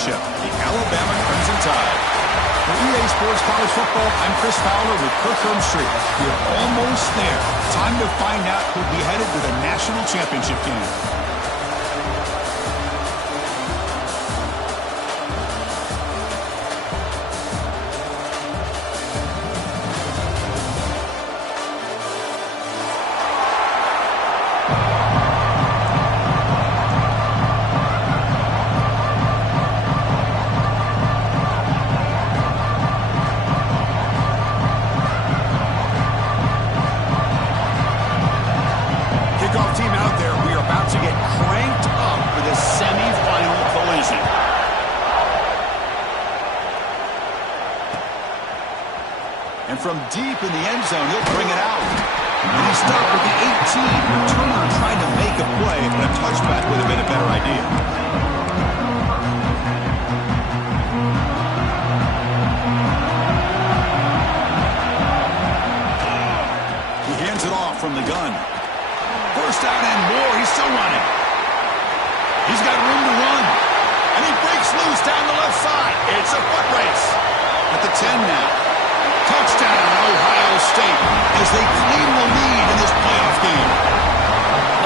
championship, the Alabama Crimson Tide. For EA Sports College Football, I'm Chris Fowler with Kirk Herbstreit. We're almost there. Time to find out who'll be headed to the national championship game. From deep in the end zone, he'll bring it out. And he stopped at the 18. Turner trying to make a play, but a touchback would have been a better idea. He hands it off from the gun. First down and more. He's still running. He's got room to run. And he breaks loose down the left side. It's a foot race. At the 10 now. Touchdown, Ohio State, as they claim the lead in this playoff game.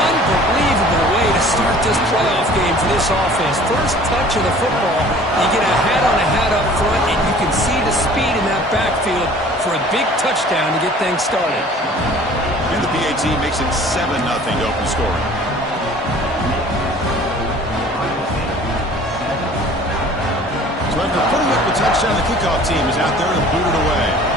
Unbelievable way to start this playoff game for this offense. First touch of the football, you get a hat up front, and you can see the speed in that backfield for a big touchdown to get things started. And the PAT makes it 7-0 to open scoring. So after putting up the touchdown, the kickoff team is out there to boot it away.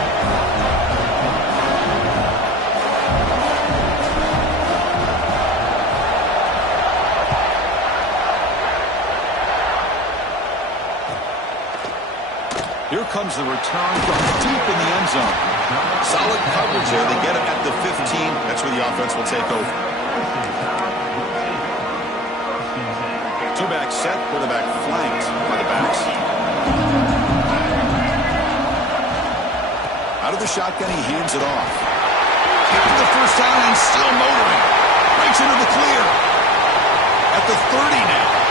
Here comes the return from deep in the end zone. Solid coverage there. They get him at the 15. That's where the offense will take over. Two-back set, quarterback flanked by the backs. Out of the shotgun, he hands it off. Gets the first down and still motoring. Breaks into the clear. At the 30 now.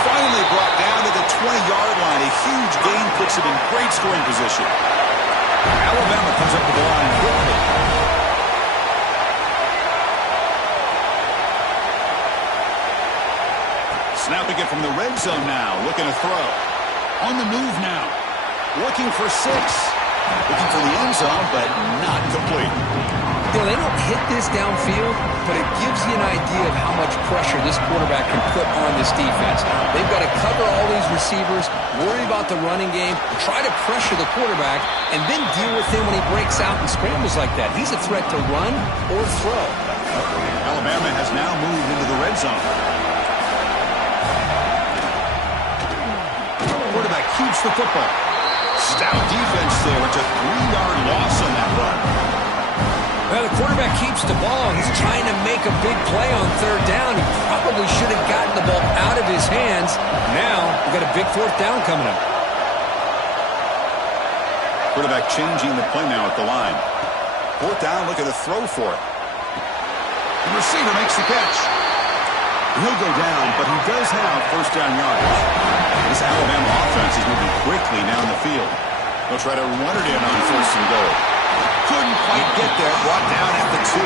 Finally brought down to the 20-yard line. A huge gain puts him in great scoring position. Alabama comes up to the line quickly. Snapping it from the red zone now. Looking to throw. On the move now. Looking for 6. Looking for the end zone, but not complete. You know, they don't hit this downfield, but it gives you an idea of how much pressure this quarterback can put on this defense. They've got to cover all these receivers, worry about the running game, try to pressure the quarterback, and then deal with him when he breaks out and scrambles like that. He's a threat to run or throw. Alabama has now moved into the red zone. Quarterback keeps the football. Stout defense there. It's a 3-yard loss on that run. Well, the quarterback keeps the ball. He's trying to make a big play on third down. He probably should have gotten the ball out of his hands. Now, we've got a big fourth down coming up. Quarterback changing the play now at the line. Fourth down, looking to throw for it. The receiver makes the catch. He'll go down, but he does have first down yardage. This Alabama offense is moving quickly down the field. They'll try to run it in on first and goal. Couldn't quite get there. Brought down at the 2.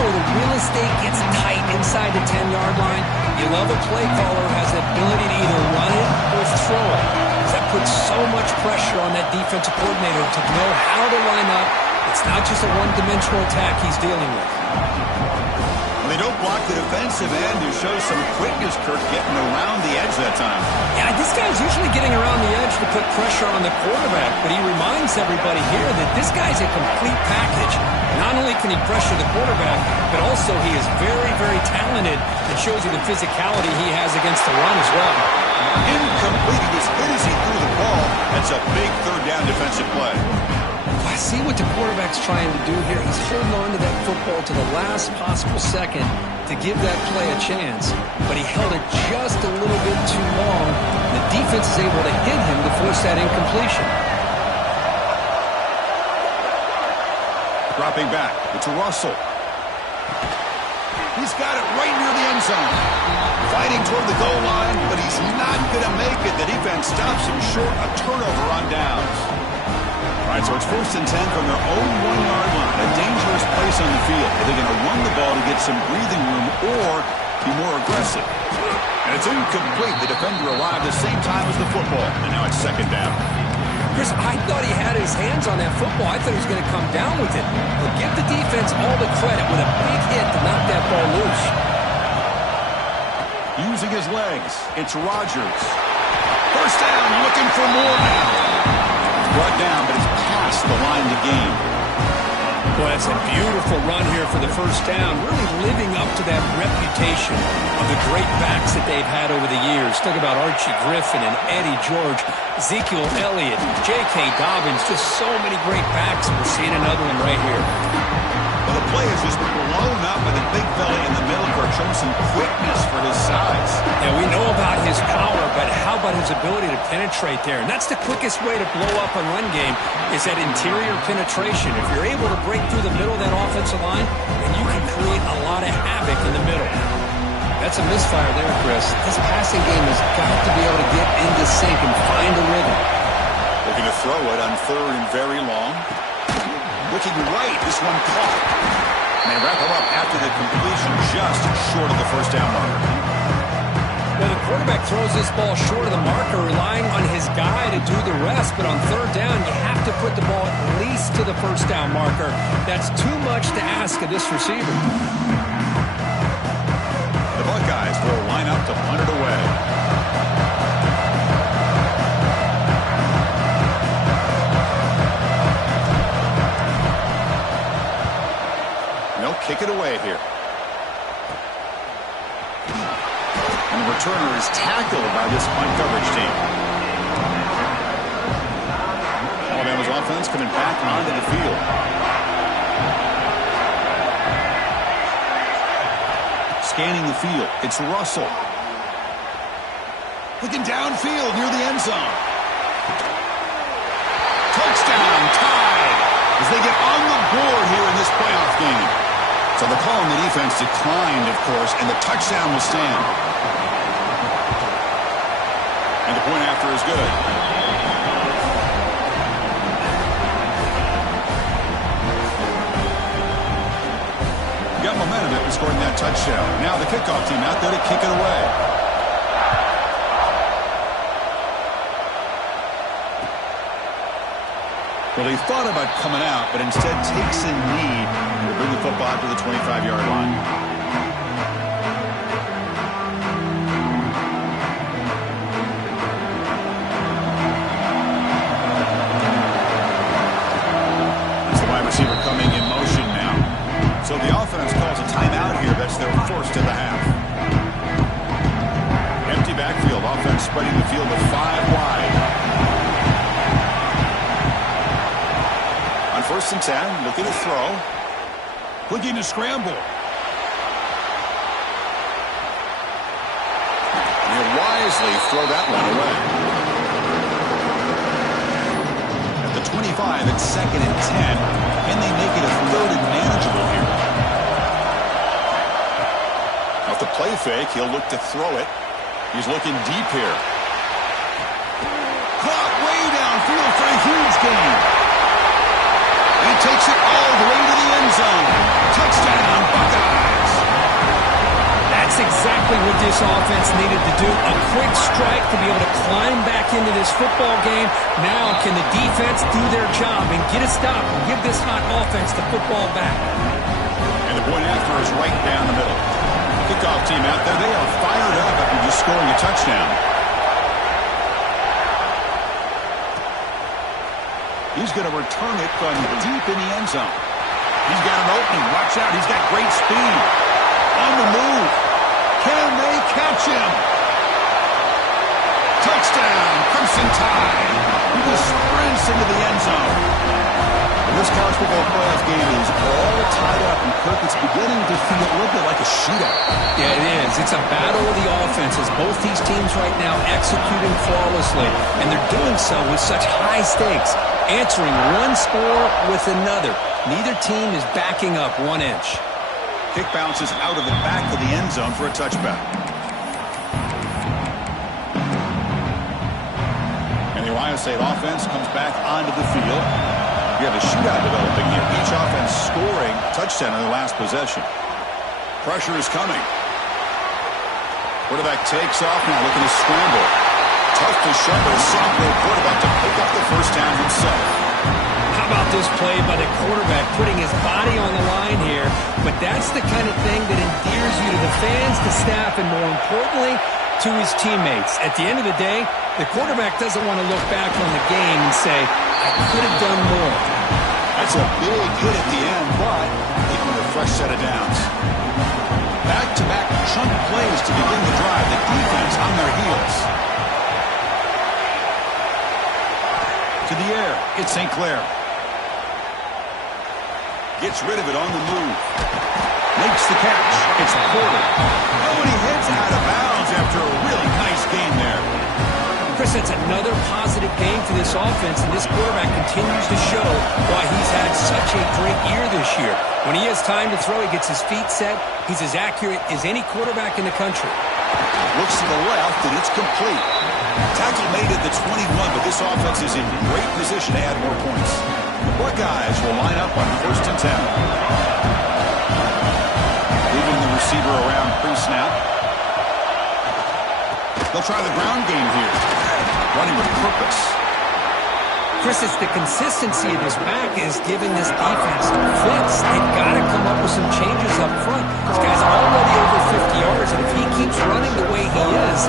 The real estate gets tight inside the 10-yard line. You love a play caller who has the ability to either run it or throw it. That puts so much pressure on that defensive coordinator to know how to line up. It's not just a one-dimensional attack he's dealing with. They don't block the defensive end, who shows some quickness, Kirk, getting around the edge that time. Yeah, this guy's usually getting around the edge to put pressure on the quarterback, but he reminds everybody here that this guy's a complete package. Not only can he pressure the quarterback, but also he is very, very talented. It shows you the physicality he has against the run as well. Incomplete. He was hit as he threw the ball. That's a big third-down defensive play. I see what the quarterback's trying to do here. He's holding on to that football to the last possible second to give that play a chance. But he held it just a little bit too long. The defense is able to hit him to force that incompletion. Dropping back. It's Russell. He's got it right near the end zone. Fighting toward the goal line, but he's not going to stops him short, a turnover on downs. All right, so it's 1st and 10 from their own 1-yard line. A dangerous place on the field. Are they going to run the ball to get some breathing room or be more aggressive? And it's incomplete. The defender arrived at the same time as the football. And now it's 2nd down. Chris, I thought he had his hands on that football. I thought he was going to come down with it. But give the defense all the credit with a big hit to knock that ball loose. Using his legs, it's Rodgers. 1st down, looking for more now. Brought down, but it's past the line to gain. Boy, that's a beautiful run here for the 1st down. Really living up to that reputation of the great backs that they've had over the years. Talk about Archie Griffin and Eddie George, Ezekiel Elliott, J.K. Dobbins, just so many great backs. We're seeing another one right here. Well, the play is just blown up by the big fella in the middle for showing some quickness for his size. Yeah, we know about his power, but how about his ability to penetrate there? And that's the quickest way to blow up a run game is that interior penetration. If you're able to break through the middle of that offensive line, then you can create a lot of havoc in the middle. That's a misfire there, Chris. This passing game has got to be able to get into sync and find a rhythm. Looking to throw it on 3rd and very long. Looking right, this one caught. And they wrap him up after the completion just short of the 1st down marker. Well, the quarterback throws this ball short of the marker, relying on his guy to do the rest. But on 3rd down, you have to put the ball at least to the 1st down marker. That's too much to ask of this receiver. The Buckeyes will line up to punt it away. They'll kick it away here. And the returner is tackled by this punt coverage team. Alabama's offense coming back onto the field. Scanning the field, it's Russell. Looking downfield near the end zone. Touchdown, tied, as they get on the board here in this playoff game. So the call on the defense declined, of course, and the touchdown will stand. And the point after is good. Got momentum after scoring that touchdown. Now the kickoff team out there to kick it away. Well, he thought about coming out, but instead takes a knee to bring the football out to the 25-yard line. It's the wide receiver coming in motion now. So the offense calls a timeout here. That's their 1st of the half. Empty backfield. Offense spreading the field with 5 wide. 1st and 10, looking to throw. Looking to scramble. And he'll wisely throw that one away. At the 25, it's 2nd and 10. And they make it a 3rd and manageable here. Off the play fake, he'll look to throw it. He's looking deep here. Caught way downfield for a huge gain. He takes it all the way to the end zone. Touchdown, Buckeyes. That's exactly what this offense needed to do. A quick strike to be able to climb back into this football game. Now can the defense do their job and get a stop and give this hot offense the football back? And the point after is right down the middle. Kickoff team out there, they are fired up after just scoring a touchdown. He's going to return it from deep in the end zone. He's got an opening. Watch out. He's got great speed. On the move. Can they catch him? Touchdown, Crimson Tide. He just sprints into the end zone. And this college football playoff game is all tied up. And Kirk, it's beginning to feel a little bit like a shootout. Yeah, it is. It's a battle of the offenses. Both these teams right now executing flawlessly. And they're doing so with such high stakes. Answering one score with another. Neither team is backing up 1 inch. Kick bounces out of the back of the end zone for a touchback. And the Ohio State offense comes back onto the field. We have a shootout developing here. Each offense scoring a touchdown in their last possession. Pressure is coming. Quarterback takes off now, looking to scramble. Tough to shut, but a sophomore quarterback to pick up the first down himself. How about this play by the quarterback, putting his body on the line here? But that's the kind of thing that endears you to the fans, the staff, and more importantly, to his teammates. At the end of the day, the quarterback doesn't want to look back on the game and say, I could have done more. That's a big hit at the end, but even with a fresh set of downs. Back-to-back chunk plays to begin the drive. The defense on their heels. To the air, it's St. Clair. Gets rid of it on the move. Makes the catch. It's Porter. Oh, and he heads out of bounds after a really nice game there. Chris, that's another positive game for this offense, and this quarterback continues to show why he's had such a great year this year. When he has time to throw, he gets his feet set. He's as accurate as any quarterback in the country. Looks to the left, and it's complete. Tackle made at the 21, but this offense is in great position to add more points. The Buckeyes will line up on 1st and 10. Moving the receiver around pre-snap. They'll try the ground game here. Running with purpose. Chris, it's the consistency of this back is giving this defense fits. They've got to come up with some changes up front. This guy's already over 50 yards, and if he keeps running the way he is,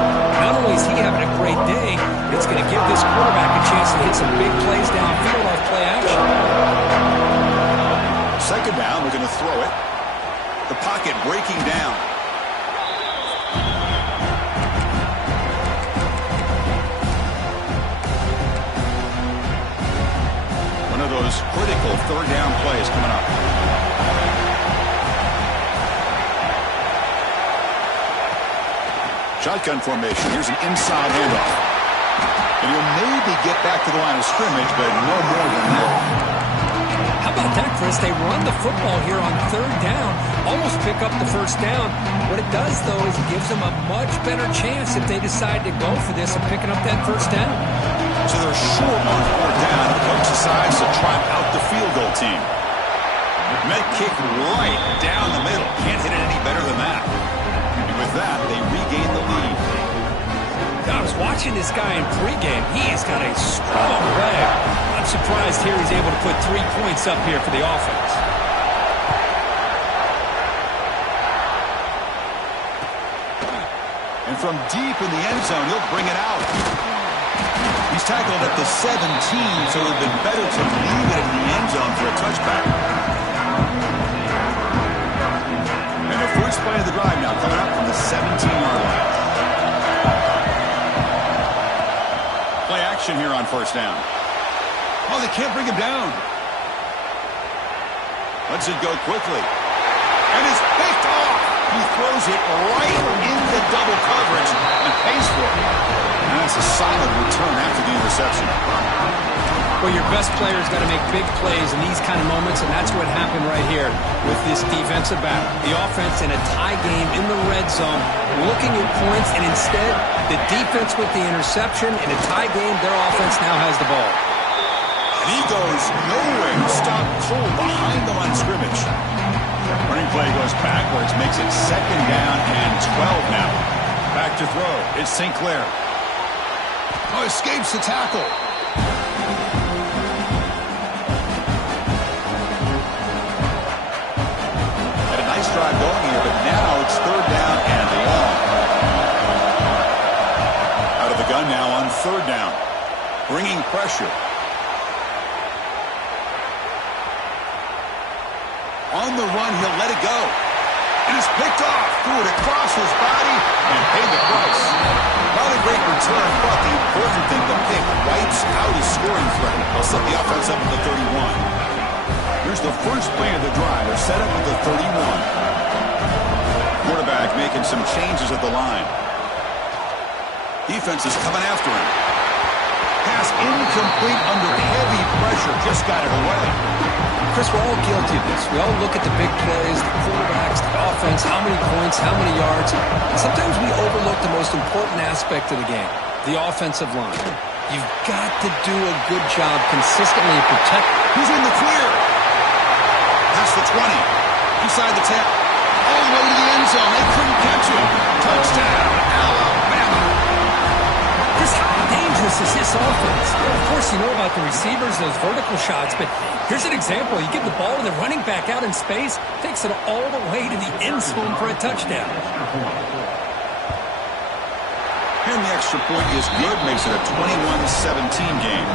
not only is he having a great day, but it's going to give this quarterback a chance to hit some big plays downfield off play action. Second down, we're going to throw it. The pocket breaking down. One of those critical third down plays coming up. Shotgun formation. Here's an inside handoff. And he'll maybe get back to the line of scrimmage, but no more than that. How about that, Chris? They run the football here on third down, almost pick up the first down. What it does, though, is it gives them a much better chance if they decide to go for this and picking up that first down. So they're short on fourth down. The coach decides to trot out the field goal team. Med kick right down the middle. Can't hit it any better than that. And with that, they regain the lead. I was watching this guy in pregame. He has got a strong leg. I'm surprised here he's able to put 3 points up here for the offense. And from deep in the end zone, he'll bring it out. He's tackled at the 17, so it would have been better to leave it in the end zone for a touchback. And the first play of the drive now coming up from the 17-yard line. Play action here on first down. Oh, they can't bring him down. Lets it go quickly. And it's picked off. He throws it right into double coverage and pays for it. And that's a solid return after the interception. Well, your best player's got to make big plays in these kind of moments, and that's what happened right here with this defensive battle. The offense in a tie game in the red zone, looking at points, and instead, the defense with the interception. In a tie game, their offense now has the ball. And he goes nowhere. Stopped cold behind the line of scrimmage. Running play goes backwards, makes it second down and 12 now. Back to throw. It's St. Clair. Oh, escapes the tackle. Had a nice drive going here, but now it's third down and long. Out of the gun now on third down. Bringing pressure. On the run, he'll let it go. And it's picked off. Threw it across his body and paid the price. Not a great return, but the important thing, the pick wipes out his scoring threat. They'll set the offense up at the 31. Here's the first play of the drive. They're set up at the 31. Quarterback making some changes at the line. Defense is coming after him. Pass incomplete under heavy pressure. Just got it away. Chris, we're all guilty of this. We all look at the big plays, the quarterbacks, the offense, how many points, how many yards. And sometimes we overlook the most important aspect of the game, the offensive line. You've got to do a good job consistently protect. He's in the clear. Past the 20. Inside the 10. All the way to the end zone. They couldn't catch him. Touchdown, Alabama. Just how dangerous is this offense? Of course, you know about the receivers, those vertical shots, but here's an example. You give the ball to the running back out in space, takes it all the way to the end zone for a touchdown. And the extra point is good, makes it a 21-17 game.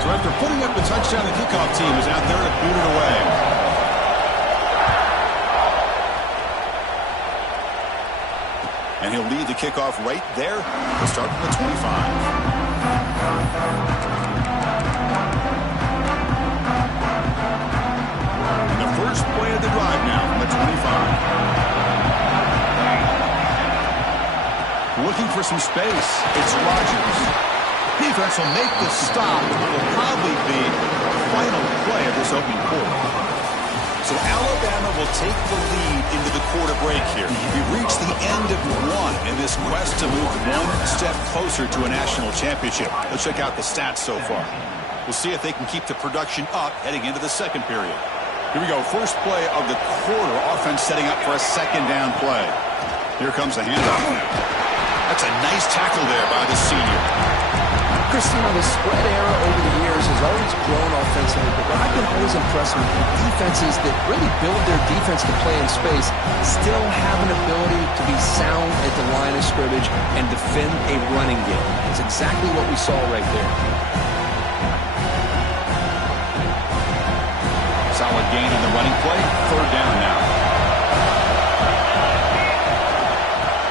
So after putting up the touchdown, the kickoff team is out there to boot it away. And he'll lead the kickoff right there. He'll start from the 25. And the first play of the drive now from the 25. Looking for some space. It's Rodgers. Defense will make the stop. It will probably be the final play of this opening quarter. So Alabama will take the lead into the quarter break here. We reach the end of one in this quest to move one step closer to a national championship. Let's check out the stats so far. We'll see if they can keep the production up heading into the second period. Here we go. First play of the quarter. Offense setting up for a second down play. Here comes the handoff. That's a nice tackle there by the senior. Christine, the spread era over the years has always grown offensively, but what I've been always impressed with defenses that really build their defense to play in space still have an ability to be sound at the line of scrimmage and defend a running game. It's exactly what we saw right there. Solid gain on the running play. Third down now.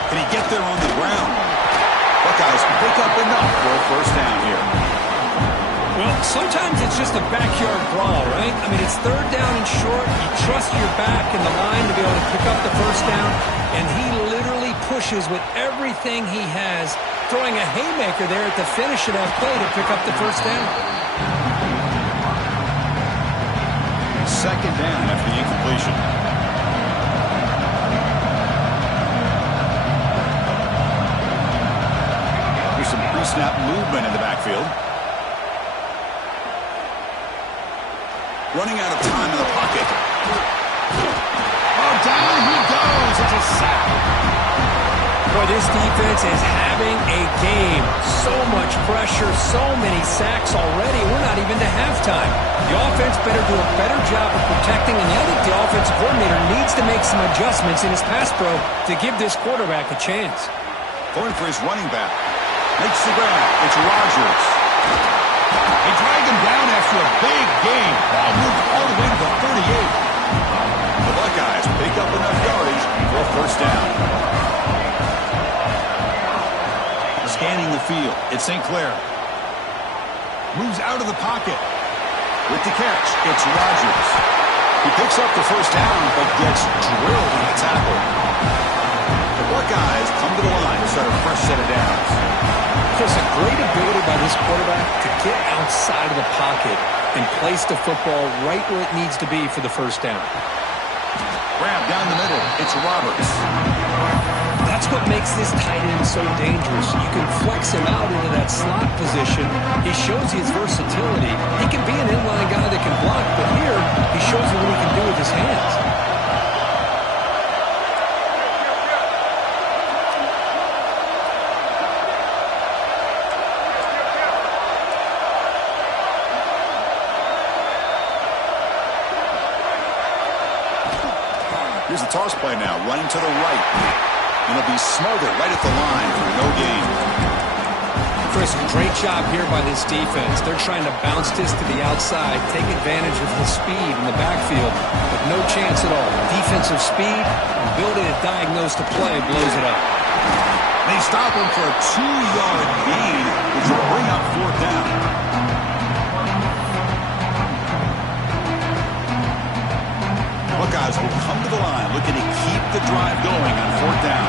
Can he get there on the ground? Buckeyes pick up enough for a first down here. Well, sometimes it's just a backyard brawl, right? I mean, it's third down and short. You trust your back in the line to be able to pick up the first down, and he literally pushes with everything he has, throwing a haymaker there at the finish of that play to pick up the first down. Second down after the incompletion. Some pre-snap movement in the backfield. Running out of time in the pocket. Oh, down he goes. It's a sack. Boy, this defense is having a game. So much pressure, so many sacks already. We're not even to halftime. The offense better do a better job of protecting, and I think the offensive coordinator needs to make some adjustments in his pass pro to give this quarterback a chance. Going for his running back. Makes the grab. It's Rodgers. They drag him down after a big gain. Ball moved all the way to the 38. The Buckeyes pick up enough yardage for a first down. Scanning the field. It's St. Clair. Moves out of the pocket. With the catch, it's Rodgers. He picks up the first down, but gets drilled in the tackle. The Buckeyes come to the line to start a fresh set of downs. Chris, a great ability by this quarterback to get outside of the pocket and place the football right where it needs to be for the first down. Grab down the middle. It's Roberts. That's what makes this tight end so dangerous. You can flex him out into that slot position. He shows you his versatility. He can be an inline guy that can block, but here he shows you what he can do with his hands. Here's the toss play now, running to the right. And it'll be smothered right at the line for no gain. Chris, great job here by this defense. They're trying to bounce this to the outside, take advantage of his speed in the backfield, but no chance at all. Defensive speed, ability to diagnose the play, blows it up. They stop him for a 2-yard gain, which will bring up fourth down. Buckeyes will come to the line, looking to keep the drive going on fourth down.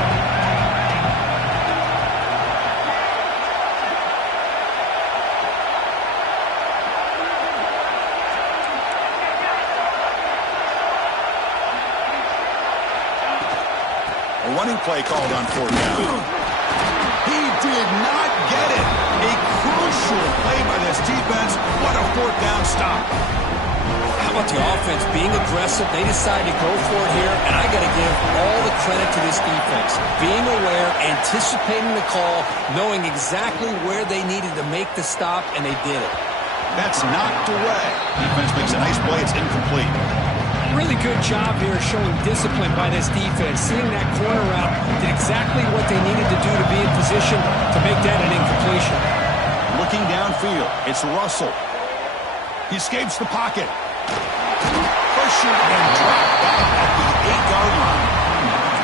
A running play called on fourth down. fourth down stop. How about the offense being aggressive? They decided to go for it here, and I got to give all the credit to this defense. Being aware, anticipating the call, knowing exactly where they needed to make the stop, and they did it. That's knocked away. Defense makes a nice play. It's incomplete. Really good job here showing discipline by this defense. Seeing that corner route, did exactly what they needed to do to be in position to make that an incompletion. Looking downfield, it's Russell. He escapes the pocket. Pressured and dropped back at the 8-yard line.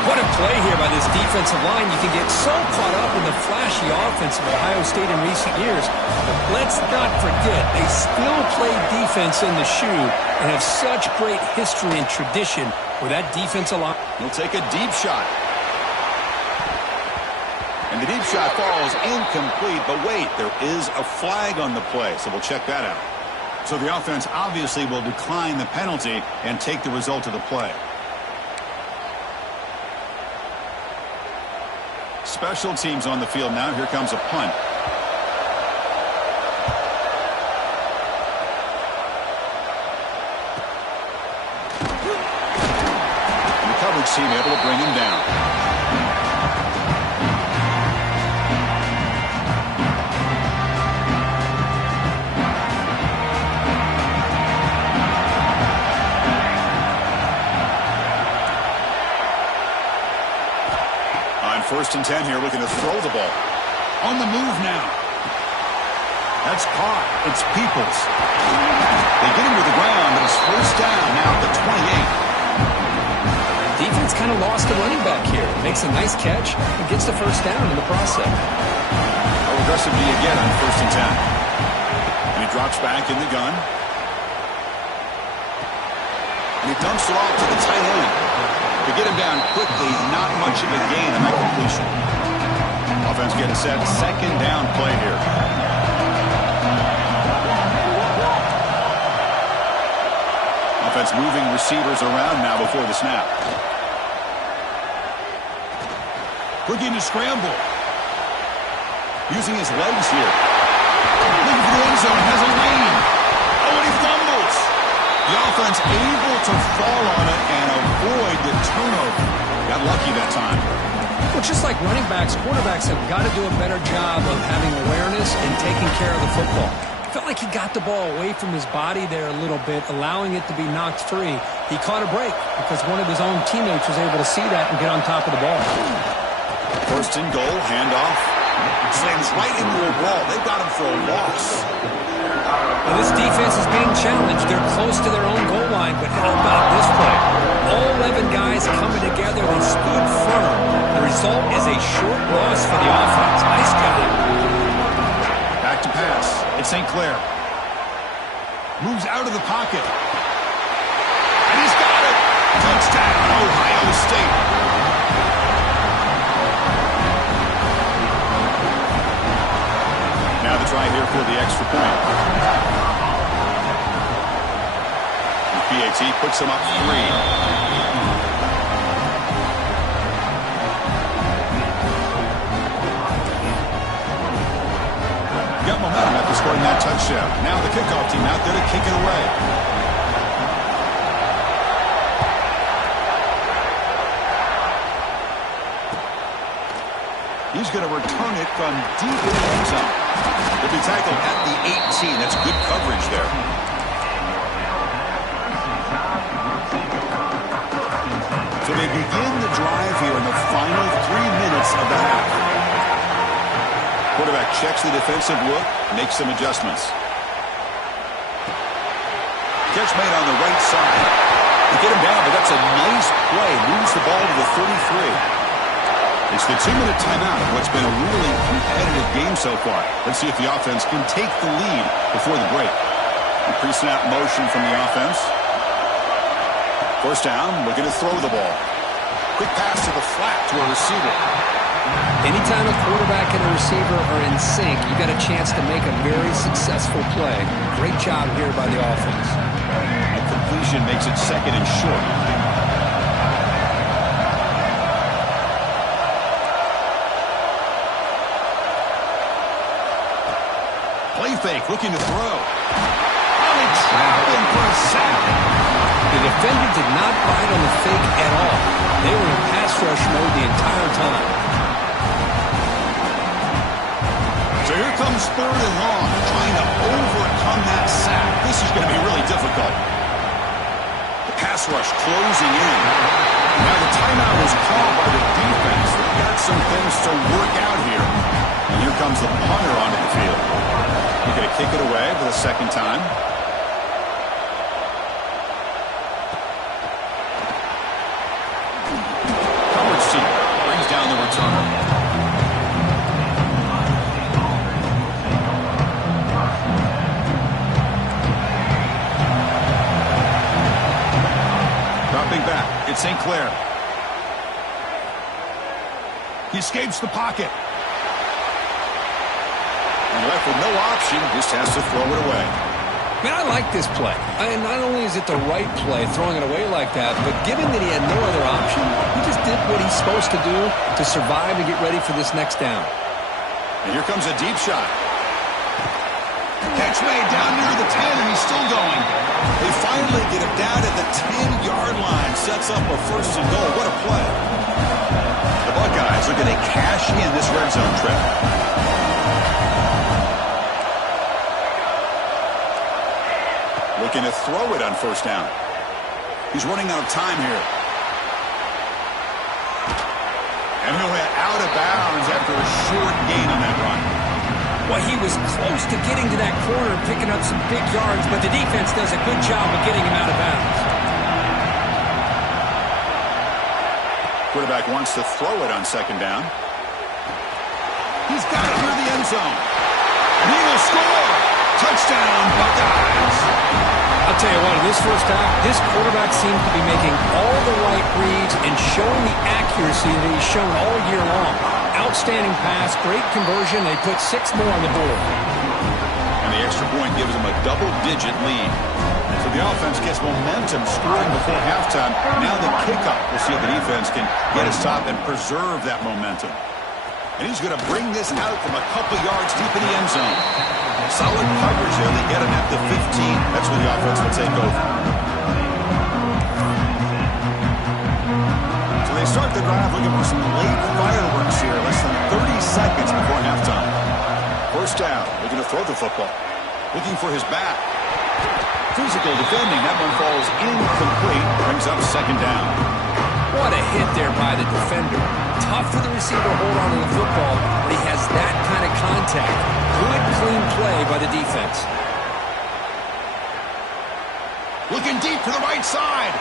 What a play here by this defensive line. You can get so caught up in the flashy offense of Ohio State in recent years. But let's not forget, they still play defense in the shoe and have such great history and tradition with that defensive line. He'll take a deep shot. And the deep shot falls incomplete. But wait, there is a flag on the play, so we'll check that out. So the offense obviously will decline the penalty and take the result of the play. Special teams on the field now. Here comes a punt. And the coverage team able to bring him down. First and 10 here, looking to throw the ball. On the move now. That's caught. It's Peoples. They get him to the ground, but it's first down now at the 28. Defense kind of lost the running back here. Makes a nice catch and gets the first down in the process. How aggressive do you get on first and 10? And he drops back in the gun. And he dumps it off to the tight end. To get him down quickly, not much of a gain on that completion. Offense getting set. Second down play here. Offense moving receivers around now before the snap. Looking to scramble. Using his legs here. Looking for the end zone. Has a lane. Oh, and he fumbles. The offense able to fall on it and avoid the turnover. Got lucky that time. Well, just like running backs, quarterbacks have got to do a better job of having awareness and taking care of the football. Felt like he got the ball away from his body there a little bit, allowing it to be knocked free. He caught a break because one of his own teammates was able to see that and get on top of the ball. First and goal, handoff. Slams right into a wall. They've got him for a loss. Well, this defense is being challenged. They're close to their own goal line, but how about this play? All 11 guys coming together and stood firm. The result is a short loss for the offense. Nice job. Back to pass. It's St. Clair. Moves out of the pocket. And he's got it. Touchdown, Ohio State. Now the try here for the extra point. PAT puts him up 3. Got momentum after scoring that touchdown. Now the kickoff team out there to kick it away. He's going to return it from deep in the end zone. He'll be tackled at the 18. That's good coverage there. So they begin the drive here in the final 3 minutes of the half. Quarterback checks the defensive look, makes some adjustments. Catch made on the right side. They get him down, but that's a nice play. Moves the ball to the 33. It's the 2-minute timeout of what's been a really competitive game so far. Let's see if the offense can take the lead before the break. Pre-snap motion from the offense. First down, looking to throw the ball. Quick pass to the flat to a receiver. Anytime a quarterback and a receiver are in sync, you got a chance to make a very successful play. Great job here by the offense. A completion makes it second and short. Play fake, looking to throw. traveling for a sack. The defender did not bite on the fake at all. They were in pass rush mode the entire time. So here comes 3rd and long, trying to overcome that sack. This is going to be really difficult. The pass rush closing in. Now the timeout is called by the defense. They've got some things to work out here. And here comes the punter onto the field. He's going to kick it away for the second time. Coverage team brings down the returner. Back. It's St. Clair. He escapes the pocket. And left with no option, just has to throw it away. Man, I like this play. And not only is it the right play, throwing it away like that, but given that he had no other option, he just did what he's supposed to do to survive and get ready for this next down. And here comes a deep shot. Catch made down near the 10, and he's still going. They finally get him down at the 10-yard line. Sets up a 1st and goal. What a play. The Buckeyes are going to cash in this red zone trip. Looking to throw it on 1st down. He's running out of time here. And he'll hit out of bounds after a short gain on that run. Well, he was close to getting to that corner and picking up some big yards, but the defense does a good job of getting him out of bounds. Quarterback wants to throw it on 2nd down. He's got it near the end zone. And he will score. Touchdown, Buckeyes. I'll tell you what, in this first half, this quarterback seems to be making all the right reads and showing the accuracy that he's shown all year long. Outstanding pass, great conversion. They put 6 more on the board. And the extra point gives them a double-digit lead. So the offense gets momentum scoring before halftime. Now the kickoff. We'll see if the defense can get a stop and preserve that momentum. And he's going to bring this out from a couple yards deep in the end zone. Solid coverage there. They get him at the 15. That's where the offense will take over. So they start the drive looking for some late fireworks here. Less than 30 seconds before halftime. 1st down. Looking to throw the football. Looking for his back. Physical defending. That one falls incomplete. Brings up 2nd down. What a hit there by the defender. Tough for the receiver to hold on to the football, but he has that kind of contact. Good, clean play by the defense. Looking deep to the right side.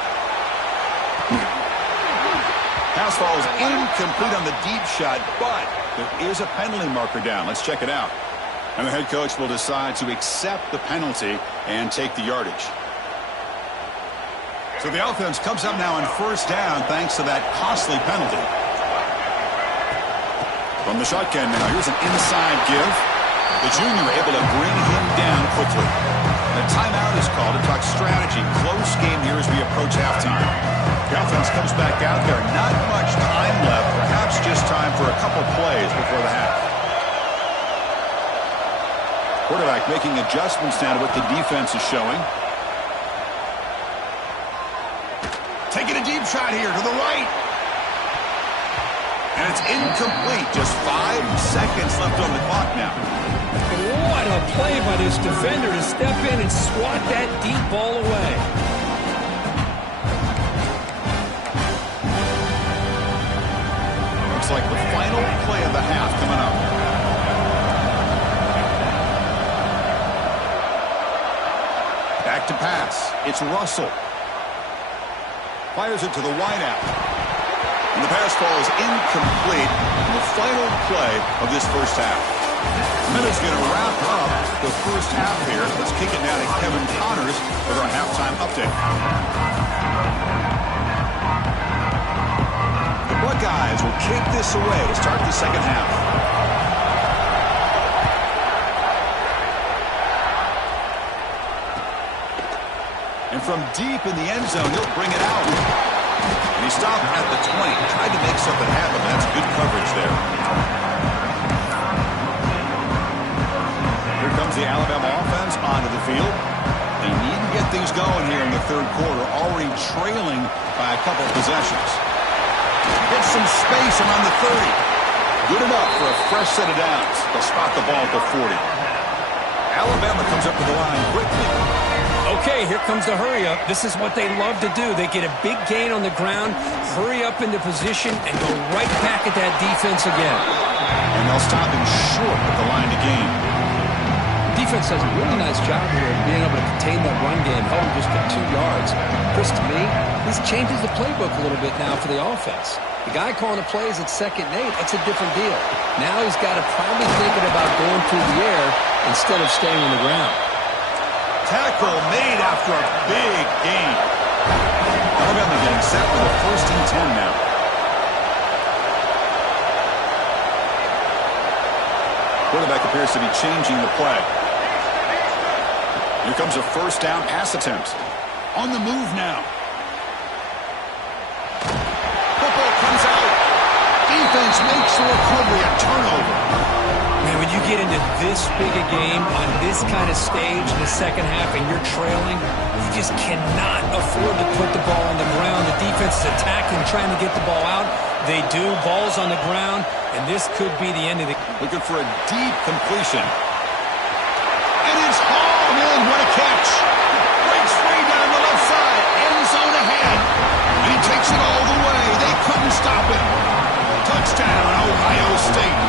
Pass falls incomplete on the deep shot, but there is a penalty marker down. Let's check it out. And the head coach will decide to accept the penalty and take the yardage. So the offense comes up now on 1st down thanks to that costly penalty. From the shotgun now, here's an inside give. The junior able to bring him down quickly. The timeout is called to talk strategy. Close game here as we approach halftime. The offense comes back out there. Not much time left. Perhaps just time for a couple plays before the half. Quarterback making adjustments now to what the defense is showing. Taking a deep shot here to the right. And it's incomplete. Just 5 seconds left on the clock now. What a play by this defender to step in and swat that deep ball away. Looks like the final play of the half coming up. Back to pass. It's Russell. Fires it to the wideout. And the pass ball is incomplete in the final play of this first half. And that is going to wrap up the first half here. Let's kick it now to Kevin Connors with our halftime update. The Buckeyes will kick this away to start the second half. And from deep in the end zone, he'll bring it out. And he stopped at the 20. Tried to make something happen. That's good coverage there. Here comes the Alabama offense onto the field. They need things going here in the third quarter, already trailing by a couple of possessions. Gets some space around the 30. Good enough for a fresh set of downs. They'll spot the ball at the 40. Alabama comes up to the line quickly. Okay, here comes the hurry up. This is what they love to do. They get a big gain on the ground, hurry up into position, and go right back at that defense again. And they'll stop him short at the line to gain. Defense does a really nice job here of being able to contain that run game, held just at 2 yards. Chris, to me, this changes the playbook a little bit now for the offense. The guy calling the plays at 2nd and 8, that's a different deal. Now he's got to probably thinking about going through the air instead of staying on the ground. Tackle made after a big gain. Alabama getting set for the 1st and 10 now. Quarterback appears to be changing the play. Here comes a 1st down pass attempt. On the move now. Football comes out. Defense makes the recovery, a turnover. Man, when you get into this big a game on this kind of stage in the second half and you're trailing, you just cannot afford to put the ball on the ground. The defense is attacking, trying to get the ball out. They do. Ball's on the ground, and this could be the end of the... Looking for a deep completion. And it's hauled in. What a catch. Breaks free down the left side. End zone ahead. And he takes it all the way. They couldn't stop him. Touchdown, Ohio State.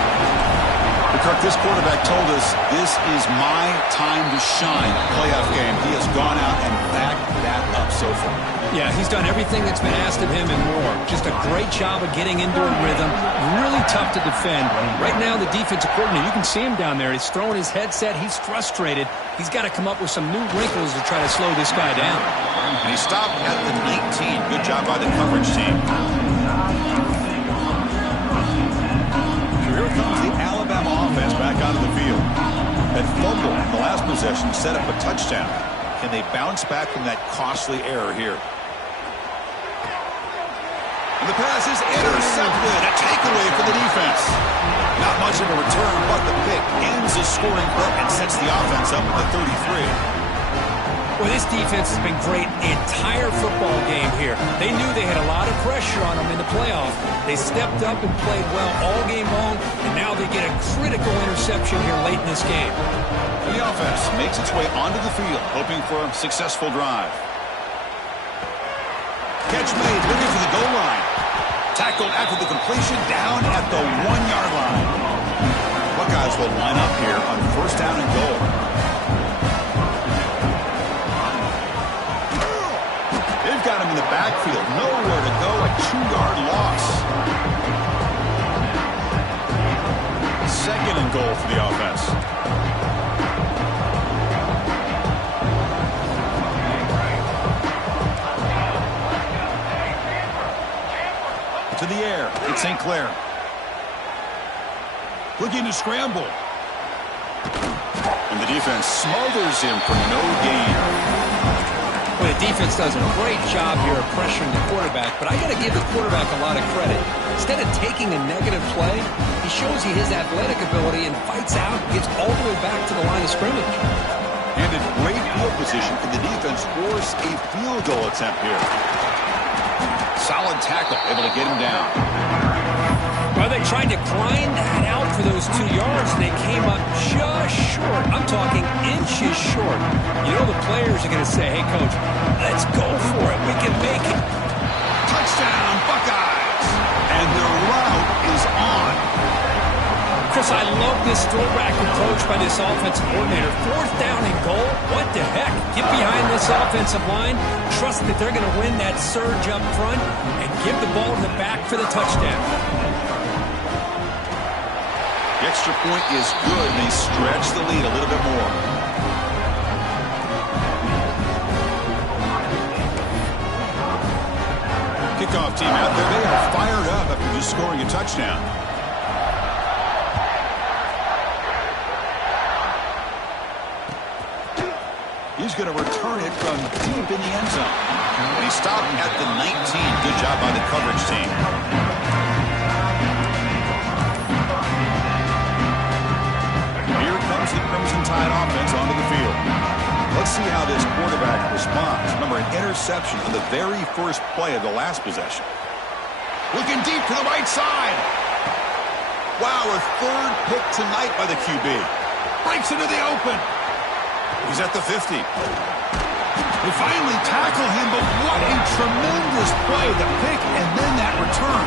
Kirk, this quarterback told us this is my time to shine. Playoff game. He has gone out and backed that up so far. Yeah, he's done everything that's been asked of him and more. Just a great job of getting into a rhythm. Really tough to defend. Right now, the defensive coordinator, you can see him down there. He's throwing his headset. He's frustrated. He's got to come up with some new wrinkles to try to slow this guy down. And he stopped at the 19. Good job by the coverage team. Here comes the Alabama offense back onto the field. That fumble in the last possession set up a touchdown. Can they bounce back from that costly error here? And the pass is intercepted. A takeaway for the defense. Not much of a return, but the pick ends the scoring clip and sets the offense up at the 33. Well, this defense has been great the entire football game here. They knew they had a lot of pressure on them in the playoff. They stepped up and played well all game long, and now they get a critical interception here late in this game. And the offense makes its way onto the field, hoping for a successful drive. Catch made, looking for the goal line. Tackled after the completion, down at the 1-yard line. Buckeyes will line up here on 1st down and goal. They've got him in the backfield. Nowhere to go. A 2-yard loss. 2nd and goal for the offense. To the air. It's St. Clair. Looking to scramble. And the defense smothers him for no gain. Well, the defense does a great job here of pressuring the quarterback, but I got to give the quarterback a lot of credit. Instead of taking a negative play, he shows you his athletic ability and fights out, gets all the way back to the line of scrimmage. And in great field position, can the defense force a field goal attempt here? Solid tackle, able to get him down. Well, they tried to grind that out for those 2 yards, and they came up just short. I'm talking inches short. You know the players are going to say, hey, Coach, let's go for it. We can make it. Touchdown, Buckeyes. And their route is on. Chris, I love this throwback approach by this offensive coordinator. 4th down and goal? What the heck? Get behind this offensive line. Trust that they're going to win that surge up front and give the ball to the back for the touchdown. The extra point is good, and they stretch the lead a little bit more. Kickoff team out there. They are fired up after just scoring a touchdown. He's going to return it from deep in the end zone. And he stopped at the 19. Good job by the coverage team. Here comes the Crimson Tide offense onto the field. Let's see how this quarterback quarterback responds. Remember, an interception on the very first play of the last possession. Looking deep to the right side. Wow, a third pick tonight by the QB. Breaks into the open. He's at the 50. They finally tackle him, but what a tremendous play. The pick and then that return.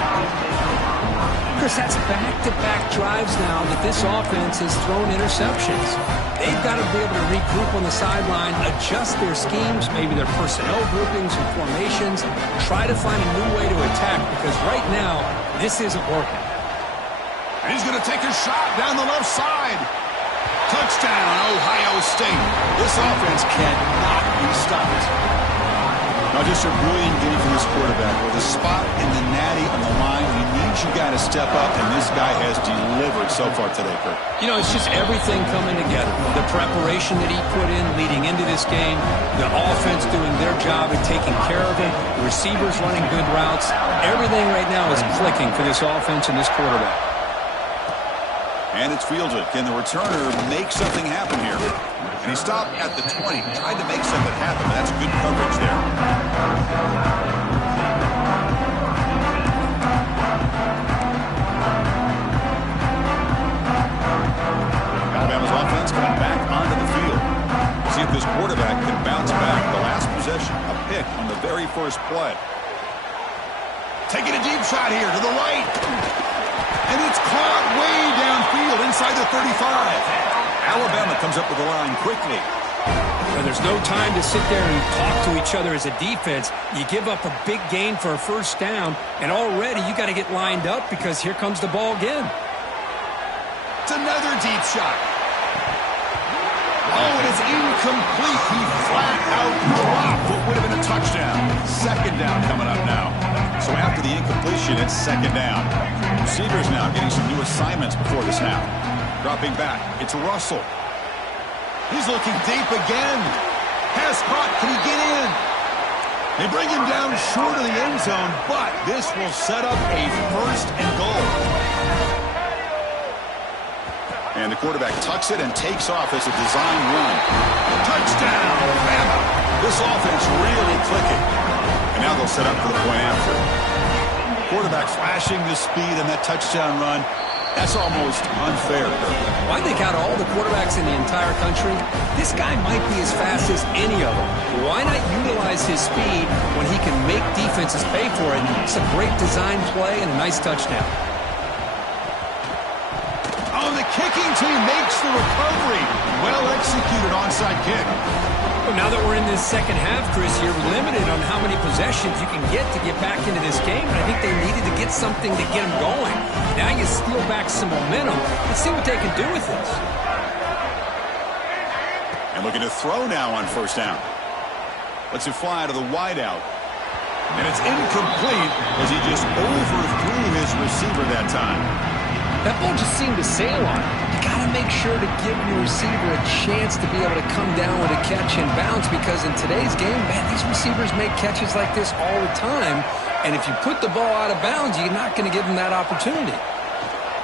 Chris, that's back-to-back drives now that this offense has thrown interceptions. They've got to be able to regroup on the sideline, adjust their schemes, maybe their personnel groupings and formations, try to find a new way to attack, because right now, this isn't working. And he's going to take a shot down the left side. Touchdown, Ohio State. This offense cannot be stopped. Now, just a brilliant game from this quarterback. With a spot in the natty on the line, he needs you guys to step up, and this guy has delivered so far today, Kurt. You know, it's just everything coming together. The preparation that he put in leading into this game, the offense doing their job and taking care of him, the receivers running good routes. Everything right now is clicking for this offense and this quarterback. And it's fielded. Can the returner make something happen here? And he stopped at the 20. Tried to make something happen, but that's good coverage there. Alabama's offense coming back onto the field. See if this quarterback can bounce back. The last possession, a pick on the very first play. Taking a deep shot here to the right. And it's caught way downfield inside the 35. Alabama comes up with the line quickly. Well, there's no time to sit there and talk to each other as a defense. You give up a big gain for a first down, and already you got to get lined up because here comes the ball again. It's another deep shot. Oh, and it's incomplete. He flat out dropped what would have been a touchdown. Second down coming up now. So after the incompletion, it's second down. Receivers now getting some new assignments before the snap. Dropping back, it's Russell. He's looking deep again. Pass caught, can he get in? They bring him down short of the end zone, but this will set up a first and goal. And the quarterback tucks it and takes off as a design run. Touchdown, Alabama. This offense really clicking. And now they'll set up for the point after. Quarterback flashing the speed and that touchdown run. That's almost unfair. Well, I think out of all the quarterbacks in the entire country, this guy might be as fast as any of them. Why not utilize his speed when he can make defenses pay for it? It's a great design play and a nice touchdown. Oh, the kicking team makes the recovery. Well executed onside kick. Well, now that we're in this second half, Chris, you're limited on how many possessions you can get to get back into this game. And I think they needed to get something to get them going. Now you steal back some momentum. Let's see what they can do with this. And looking to throw now on first down. Lets it fly to the wideout. And it's incomplete as he just overthrew his receiver that time. That ball just seemed to sail on him. You got to make sure to give your receiver a chance to be able to come down with a catch and bounce, because in today's game, man, these receivers make catches like this all the time. And if you put the ball out of bounds, you're not going to give them that opportunity.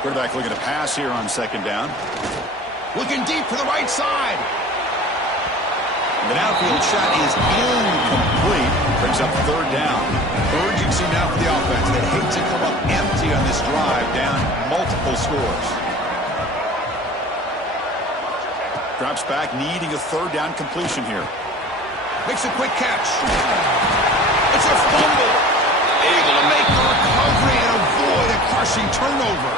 Quarterback looking to pass here on second down. Looking deep to the right side. The downfield shot is incomplete. Brings up third down. Urgency now for the offense. They hate to come up empty on this drive, down multiple scores. Drops back, needing a third down completion here. Makes a quick catch. It's a fumble. Able to make the recovery and avoid a crushing turnover.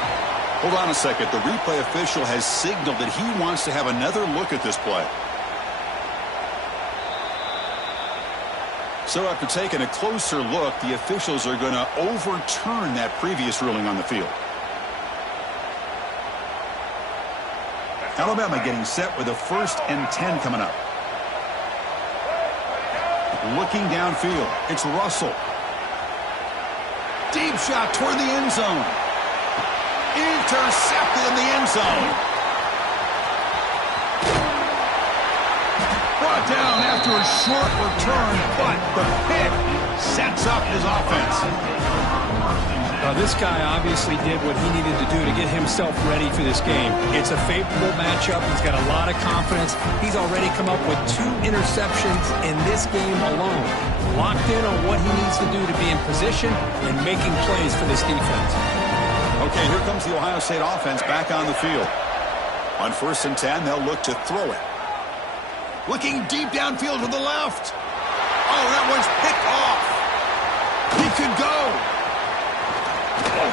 Hold on a second. The replay official has signaled that he wants to have another look at this play. So after taking a closer look, the officials are going to overturn that previous ruling on the field. Alabama getting set with a 1st and 10 coming up. Looking downfield, it's Russell. Deep shot toward the end zone. Intercepted in the end zone. Brought down after a short return, but the pick sets up his offense. This guy obviously did what he needed to do to get himself ready for this game. It's a favorable matchup. He's got a lot of confidence. He's already come up with 2 interceptions in this game alone. Locked in on what he needs to do to be in position and making plays for this defense. Okay, here comes the Ohio State offense back on the field. On 1st and 10, they'll look to throw it. Looking deep downfield to the left. Oh, that one's picked off. He could go.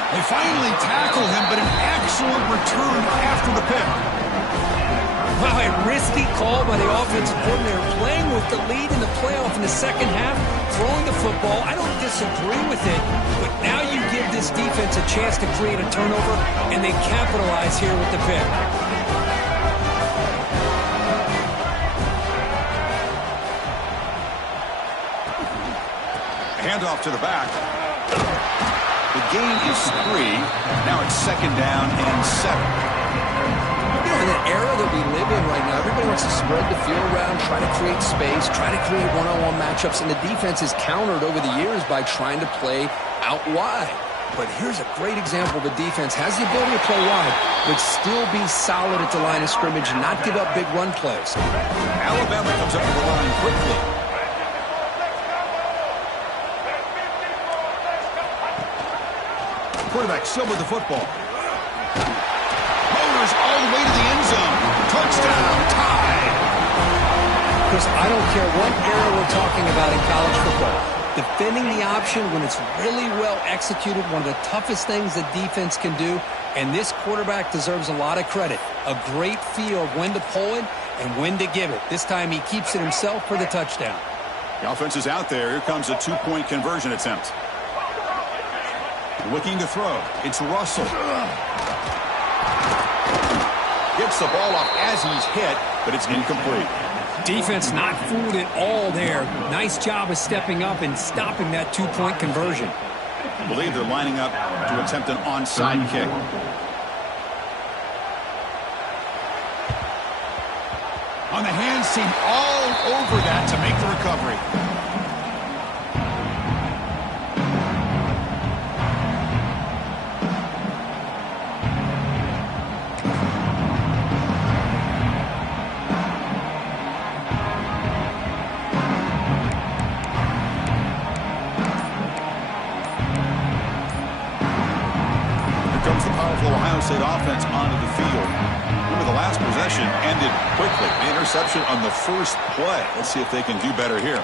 They finally tackle him, but an excellent return after the pick. Wow, a risky call by the offensive coordinator, playing with the lead in the playoff in the second half, throwing the football. I don't disagree with it, but now you give this defense a chance to create a turnover, and they capitalize here with the pick. Handoff to the back. The gain is 3. Now it's 2nd down and 7. You know, in the era that we live in right now, everybody wants to spread the field around, try to create space, try to create one-on-one matchups, and the defense is countered over the years by trying to play out wide. But here's a great example. The defense has the ability to play wide, but still be solid at the line of scrimmage and not give up big run plays. Alabama comes up to the line quickly. Quarterback still with the football. Motors all the way to the end zone. Touchdown, tie. Chris, I don't care what era we're talking about in college football. Defending the option when it's really well executed, one of the toughest things that defense can do, and this quarterback deserves a lot of credit. A great feel of when to pull it and when to give it. This time he keeps it himself for the touchdown. The offense is out there. Here comes a 2-point conversion attempt. Looking to throw. It's Russell. Gets the ball off as he's hit, but it's incomplete. Defense not fooled at all there. Nice job of stepping up and stopping that 2-point conversion. I believe they're lining up to attempt an onside kick. On the hands team all over that to make the recovery. Ohio State offense onto the field. Remember, the last possession ended quickly. The interception on the first play. Let's see if they can do better here.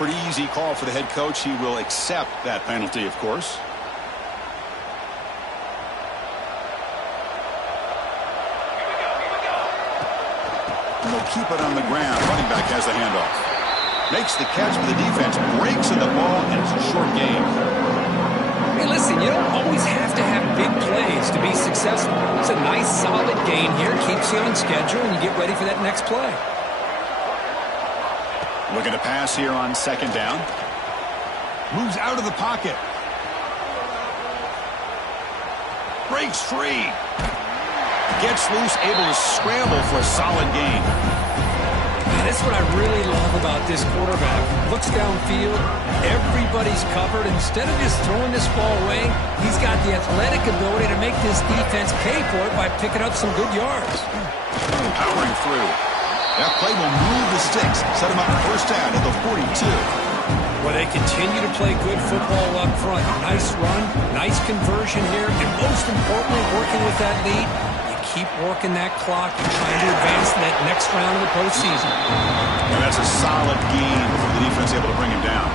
Pretty easy call for the head coach. He will accept that penalty, of course. And they'll keep it on the ground. Running back has the handoff. Makes the catch for the defense. Breaks in the ball, and it's a short game. Hey, listen, you don't always have to have big plays to be successful. It's a nice, solid gain here. Keeps you on schedule, and you get ready for that next play. Looking to pass here on 2nd down. Moves out of the pocket. Breaks free. Gets loose, able to scramble for a solid gain. That's what I really love about this quarterback. Looks downfield, everybody's covered. Instead of just throwing this ball away, he's got the athletic ability to make this defense pay for it by picking up some good yards. Powering through. That play will move the sticks, set him up for 1st down at the 42. Well, they continue to play good football up front. Nice run, nice conversion here, and most importantly, working with that lead. Keep working that clock and trying to advance to that next round of the postseason. And that's a solid gain for the defense able to bring him down.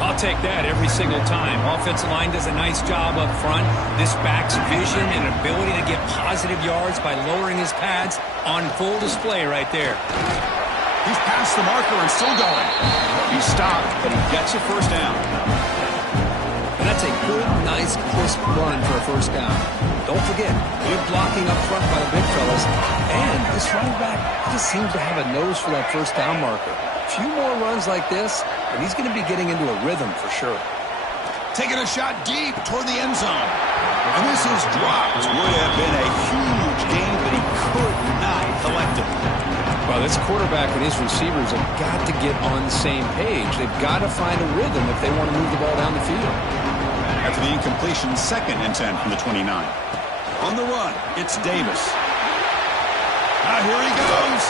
I'll take that every single time. Offensive line does a nice job up front. This back's vision and ability to get positive yards by lowering his pads on full display right there. He's past the marker and still going. He's stopped, but he gets a 1st down. And that's a good, nice, crisp run for a 1st down. Don't forget, good blocking up front by the big fellas. And this running back just seems to have a nose for that 1st down marker. A few more runs like this, and he's going to be getting into a rhythm for sure. Taking a shot deep toward the end zone. And this is dropped. Would have been a huge gain, but he could not collect it. Well, this quarterback and his receivers have got to get on the same page. They've got to find a rhythm if they want to move the ball down the field. After the incompletion, 2nd and 10 from the 29. On the run, it's Davis. Here he goes.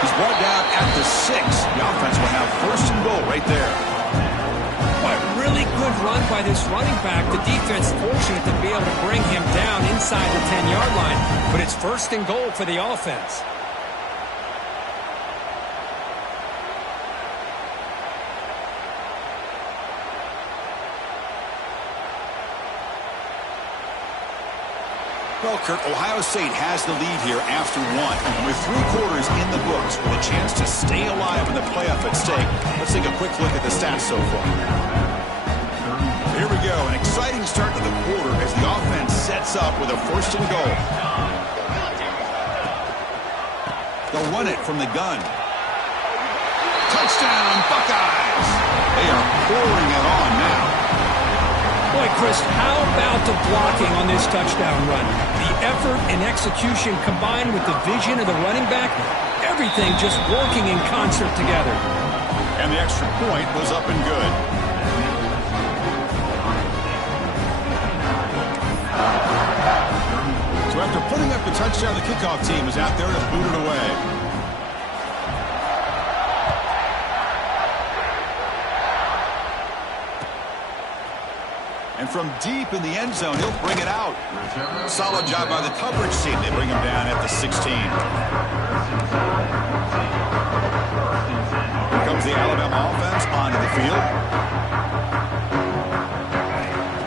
He's brought down at the 6. The offense will have 1st and goal right there. A really good run by this running back. The defense fortunate to be able to bring him down inside the 10-yard line, but it's 1st and goal for the offense. Well, Kirk, Ohio State has the lead here after 1. With 3 quarters in the books with a chance to stay alive in the playoff at stake, let's take a quick look at the stats so far. Here we go. An exciting start to the quarter as the offense sets up with a 1st and goal. They'll run it from the gun. Touchdown, Buckeyes! They are pouring it on now. Boy, Chris, how about the blocking on this touchdown run? The effort and execution combined with the vision of the running back, everything just working in concert together. And the extra point was up and good. So after putting up the touchdown, the kickoff team is out there to boot it away. And from deep in the end zone, he'll bring it out. Solid job by the coverage team. They bring him down at the 16. Here comes the Alabama offense onto the field.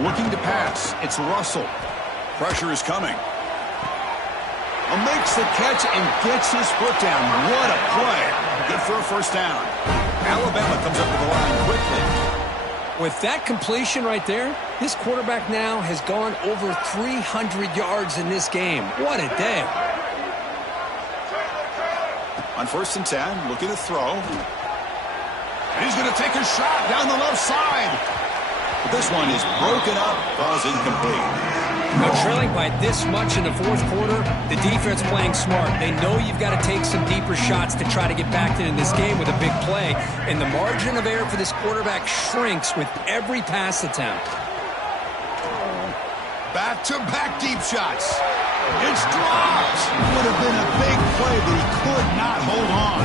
Looking to pass. It's Russell. Pressure is coming. Makes the catch and gets his foot down. What a play. Good for a 1st down. Alabama comes up to the line quickly. With that completion right there, this quarterback now has gone over 300 yards in this game. What a day. On 1st and 10, looking to throw. And he's going to take a shot down the left side. But this one is broken up, falls incomplete. Now, trailing by this much in the 4th quarter, the defense playing smart. They know you've got to take some deeper shots to try to get back into this game with a big play. And the margin of error for this quarterback shrinks with every pass attempt. Back-to-back deep shots. It's dropped. Would have been a big play, but he could not hold on.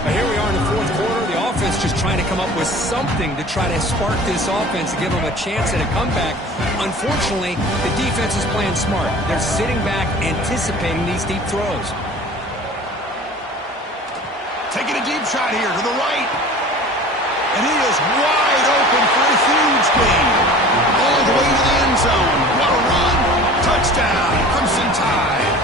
Now, here we are in the 4th quarter. The offense just trying to come up with something to try to spark this offense to give them a chance at a comeback. Unfortunately, the defense is playing smart. They're sitting back, anticipating these deep throws. Taking a deep shot here to the right. And he is wide open for a huge gain. All the way to the end zone. What a run. Touchdown, Crimson Tide.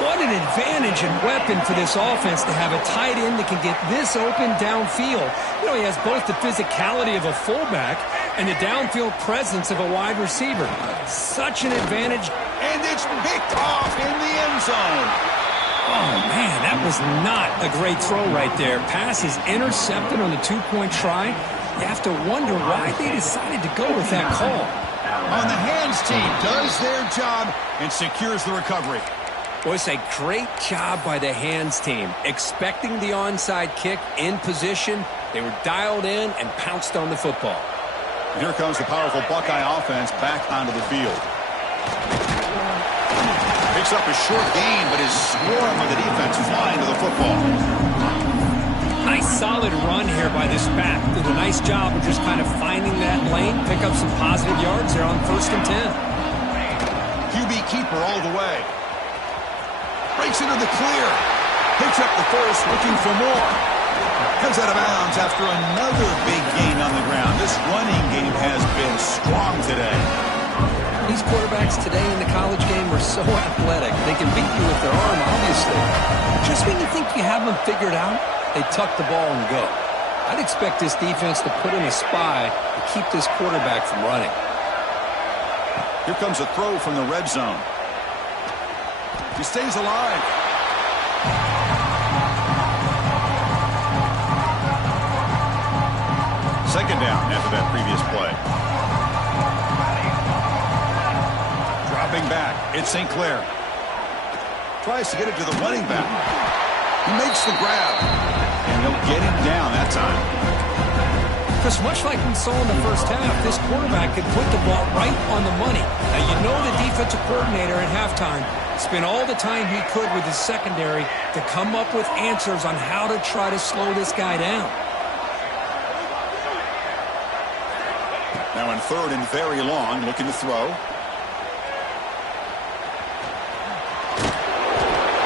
What an advantage and weapon for this offense to have a tight end that can get this open downfield. You know, he has both the physicality of a fullback and the downfield presence of a wide receiver. Such an advantage. And it's picked off in the end zone. Oh, man, that was not a great throw right there. Pass is intercepted on the 2-point try. You have to wonder why they decided to go with that call. On the hands team does their job and secures the recovery. Well, it's a great job by the hands team. Expecting the onside kick in position, they were dialed in and pounced on the football. And here comes the powerful Buckeye offense back onto the field. Picks up a short gain, but is swarmed with the defense flying to the football. Nice solid run here by this back. Did a nice job of just kind of finding that lane, pick up some positive yards there on 1st and 10. QB keeper all the way. Breaks into the clear. Picks up the 1st, looking for more. Comes out of bounds after another big gain on the ground. This running game has been strong today. These quarterbacks today in the college game are so athletic. They can beat you with their arm, obviously. Just when you think you have them figured out, they tuck the ball and go. I'd expect this defense to put in a spy to keep this quarterback from running. Here comes a throw from the red zone. He stays alive. Second down after that previous play. Dropping back, it's St. Clair. Tries to get it to the running back. He makes the grab, and he'll get him down that time. Because much like we saw in the first half, this quarterback could put the ball right on the money. Now, you know the defensive coordinator at halftime spent all the time he could with his secondary to come up with answers on how to try to slow this guy down. Now in third and very long, looking to throw.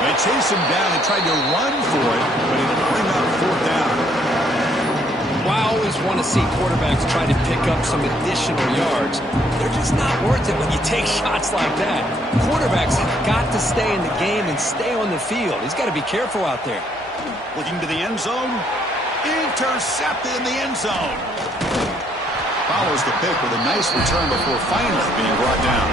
They chased him down and tried to run for it, but he didn't bring up fourth down. Well, I always want to see quarterbacks try to pick up some additional yards. They're just not worth it when you take shots like that. Quarterbacks have got to stay in the game and stay on the field. He's got to be careful out there. Looking to the end zone. Intercepted in the end zone. Follows the pick with a nice return before finally being brought down.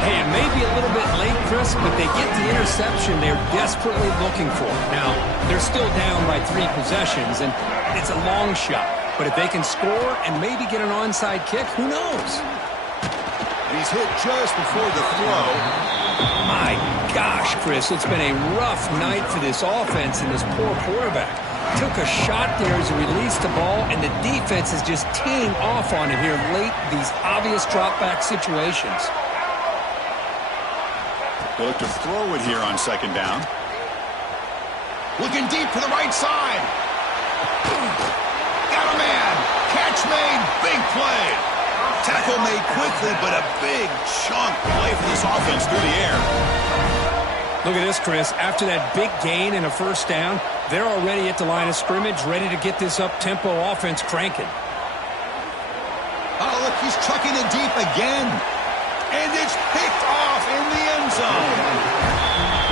Hey, it may be a little bit late, Chris, but they get the interception they're desperately looking for. Now, they're still down by 3 possessions, and it's a long shot. But if they can score and maybe get an onside kick, who knows? He's hit just before the throw. My gosh, Chris, it's been a rough night for this offense and this poor quarterback. Took a shot there as he released the ball, and the defense is just teeing off on it here late, these obvious drop-back situations. They look to throw it here on second down. Looking deep to the right side. Got a man. Catch made. Big play. Tackle made quickly, but a big chunk play for this offense through the air. Look at this, Chris. After that big gain and a first down, they're already at the line of scrimmage, ready to get this up-tempo offense cranking. Oh, look, he's trucking it deep again. And it's picked off in the end zone.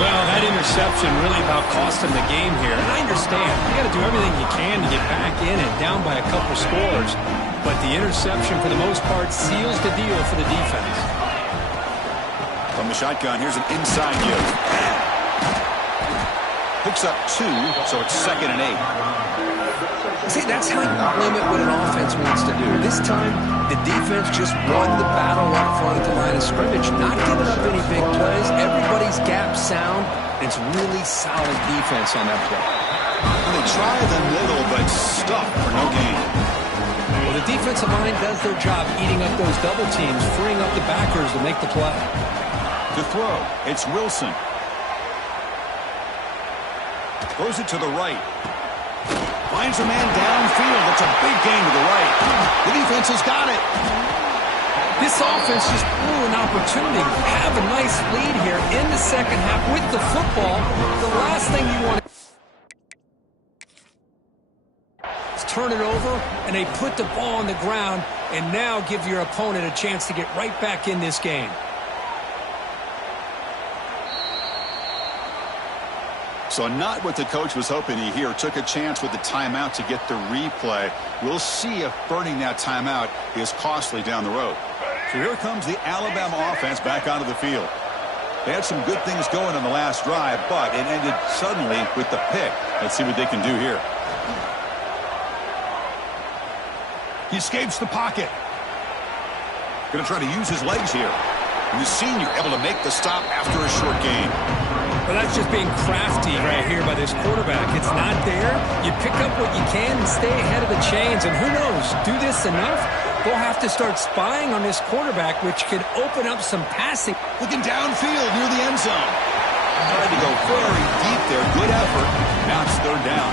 Well, that interception really about cost him the game here. And I understand. You got to do everything you can to get back in and down by a couple scores. But the interception, for the most part, seals the deal for the defense. From the shotgun, here's an inside give. Picks up 2, so it's 2nd and 8. See, that's how you limit what an offense wants to do. This time, the defense just won the battle up front at the line of scrimmage, not giving up any big plays. Everybody's gap sound. It's really solid defense on that play. They try the middle, but stuck for no gain. Well, the defensive line does their job eating up those double teams, freeing up the backers to make the play. To throw, it's Wilson. Throws it to the right. Finds a man downfield. It's a big gain to the right. The defense has got it. This offense just blew an opportunity to have a nice lead here in the second half with the football. The last thing you want is turn it over, and they put the ball on the ground and now give your opponent a chance to get right back in this game. So not what the coach was hoping to hear. Took a chance with the timeout to get the replay. We'll see if burning that timeout is costly down the road. So here comes the Alabama offense back onto the field. They had some good things going on the last drive, but it ended suddenly with the pick. Let's see what they can do here. He escapes the pocket. Going to try to use his legs here. And the senior able to make the stop after a short gain. Well, that's just being crafty right here by this quarterback. It's not there. You pick up what you can and stay ahead of the chains. And who knows, do this enough, they'll have to start spying on this quarterback, which could open up some passing. Looking downfield near the end zone. Tried to go very deep there. Good effort. Now it's 3rd down.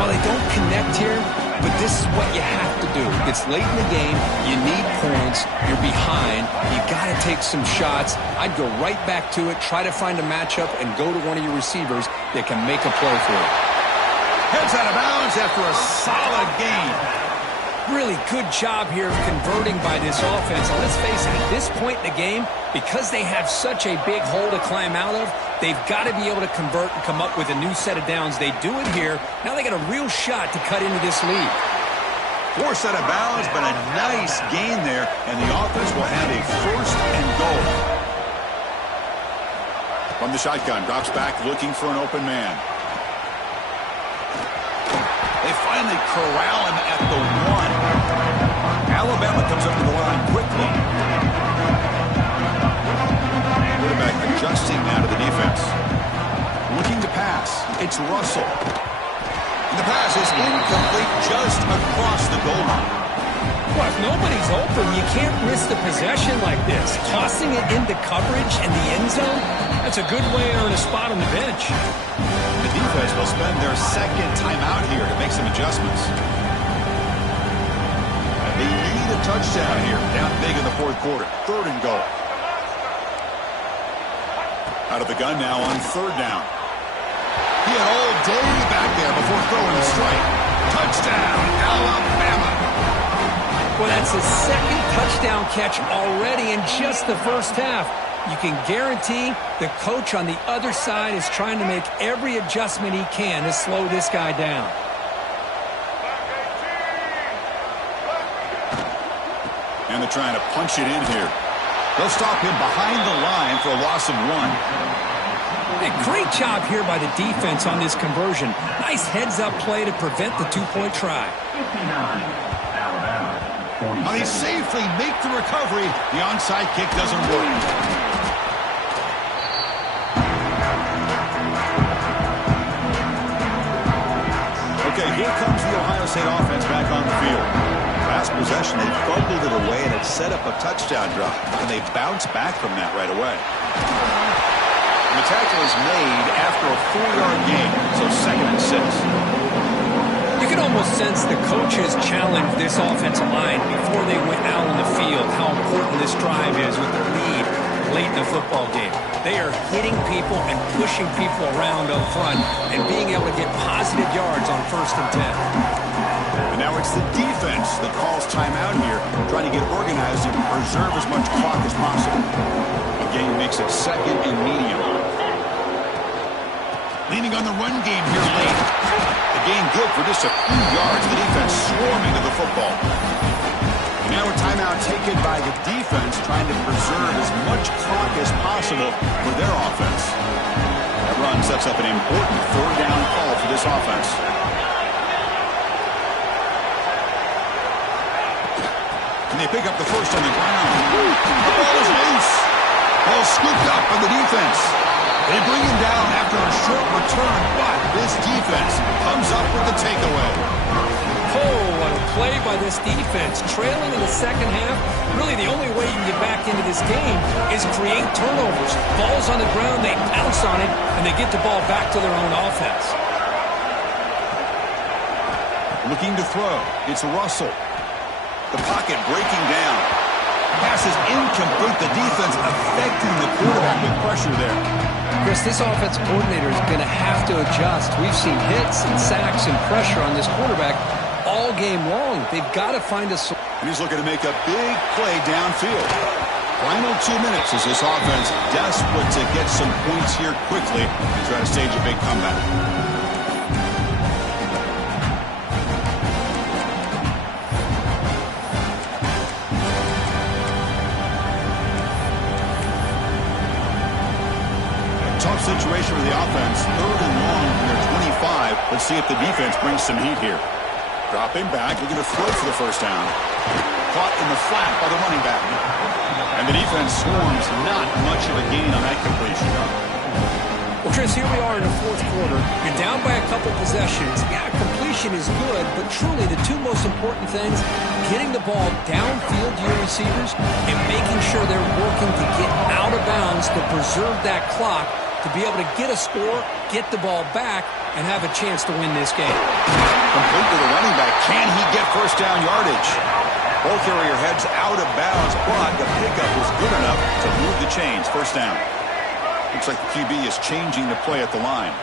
Well, they don't connect here, but this is what you have to do. It's late in the game. You need points. You're behind. You got to take some shots. I'd go right back to it, try to find a matchup, and go to one of your receivers that can make a play for you. Heads out of bounds after a solid gain. Really good job here of converting by this offense. And let's face it, at this point in the game, because they have such a big hole to climb out of, they've got to be able to convert and come up with a new set of downs. They do it here. Now they got a real shot to cut into this lead. Forced out of bounds, but a nice gain there, and the offense will have a 1st and goal. From the shotgun, drops back looking for an open man. They finally corral him at the 1. Alabama comes up to the line quickly. Quarterback adjusting now to the defense. Looking to pass. It's Russell. He The pass is incomplete just across the goal line. Well, if nobody's open, you can't risk the possession like this. Tossing it into coverage in the end zone, that's a good way to earn a spot on the bench. The defense will spend their second timeout here to make some adjustments. They need a touchdown here, down big in the fourth quarter. 3rd and goal. Out of the gun now on 3rd down. He had all day back there before throwing the strike. Touchdown, Alabama. Well, that's his 2nd touchdown catch already in just the first half. You can guarantee the coach on the other side is trying to make every adjustment he can to slow this guy down. And they're trying to punch it in here. They'll stop him behind the line for a loss of 1. A great job here by the defense on this conversion. Nice heads-up play to prevent the 2-point try. They safely make the recovery. The onside kick doesn't work. Okay, here comes the Ohio State offense back on the field. Last possession, they fumbled it away, and it set up a touchdown drive. And they bounced back from that right away. And the tackle is made after a 4-yard gain, so 2nd and 6. You can almost sense the coaches challenge this offensive line before they went out on the field, how important this drive is with their lead late in the football game. They are hitting people and pushing people around up front and being able to get positive yards on 1st and 10. And now it's the defense that calls timeout here, trying to get organized and preserve as much clock as possible. The game makes it 2nd and medium. Leaning on the run game here late. The game good for just a few yards. The defense swarming to the football. And now a timeout taken by the defense, trying to preserve as much clock as possible for their offense. That run sets up an important 3rd down call for this offense. And they pick up the first on the ground. The ball is loose. Ball scooped up by the defense. They bring him down after a short return, but this defense comes up with the takeaway. Oh, what a play by this defense. Trailing in the 2nd half, really the only way you can get back into this game is create turnovers. Ball's on the ground, they pounce on it, and they get the ball back to their own offense. Looking to throw. It's Russell. The pocket breaking down. Pass is incomplete. The defense affecting the quarterback with pressure there. Chris, this offensive coordinator is going to have to adjust. We've seen hits and sacks and pressure on this quarterback all game long. They've got to find a solution. And he's looking to make a big play downfield. Final 2 minutes as this offense desperate to get some points here quickly and try to stage a big comeback. Tough situation for the offense. 3rd and long from their 25. Let's see if the defense brings some heat here. Dropping back, looking to throw for the first down. Caught in the flat by the running back. And the defense swarms. Not much of a gain on that completion. Well, Chris, here we are in the 4th quarter. You're down by a couple possessions. Yeah, completion is good, but truly the 2 most important things, getting the ball downfield to your receivers and making sure they're working to get out of bounds to preserve that clock to be able to get a score, get the ball back, and have a chance to win this game. Complete to the running back. Can he get first down yardage? Ball carrier heads out of bounds, but the pickup was good enough to move the chains. First down. Looks like the QB is changing the play at the line.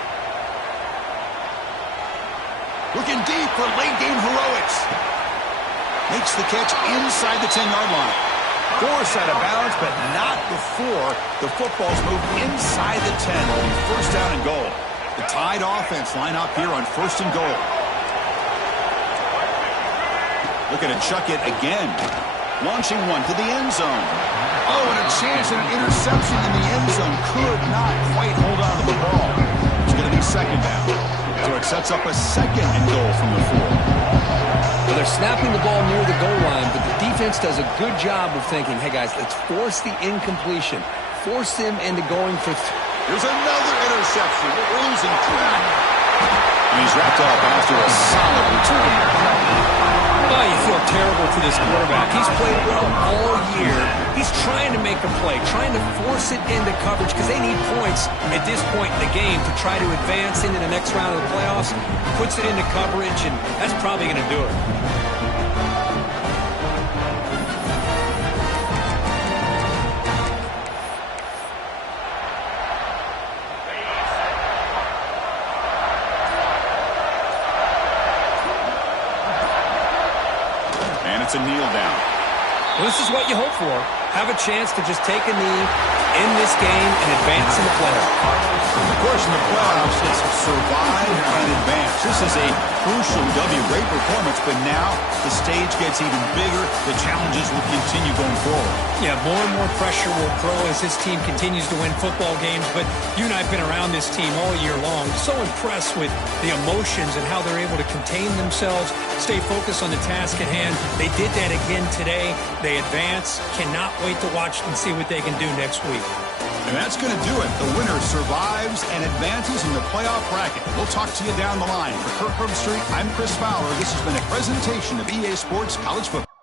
Looking deep for late game heroics. Makes the catch inside the 10-yard line. Forced out of bounds, but not before the football's moved inside the 10. Only first down and goal. The Tide offense line up here on 1st and goal. Looking to chuck it again. Launching one to the end zone. Oh, and a chance at an interception in the end zone. Could not quite hold on to the ball. It's going to be 2nd down. So it sets up a 2nd and goal from the 4. Well, they're snapping the ball near the goal line, but the defense does a good job of thinking, hey, guys, let's force the incompletion. Force them into going for... There's another interception. We're losing track. And he's wrapped up after a solid return. Oh, you feel terrible for this quarterback. He's played well all year. He's trying to make a play, trying to force it into coverage because they need points at this point in the game to try to advance into the next round of the playoffs. Puts it into coverage, and that's probably going to do it. It's a kneel down. Well, this is what you hope for. Have a chance to just take a knee in this game and advance in the playoffs. Of course, in the playoffs, it's survive and advance. This is a crucial W. Great performance, but now the stage gets even bigger. The challenges will continue going forward. Yeah, more and more pressure will grow as this team continues to win football games, but you and I have been around this team all year long. So impressed with the emotions and how they're able to contain themselves, stay focused on the task at hand. They did that again today. They advance. Cannot wait to watch and see what they can do next week. And that's going to do it. The winner survives and advances in the playoff bracket. We'll talk to you down the line. For Kirk Herbstreit, I'm Chris Fowler. This has been a presentation of EA Sports College Football.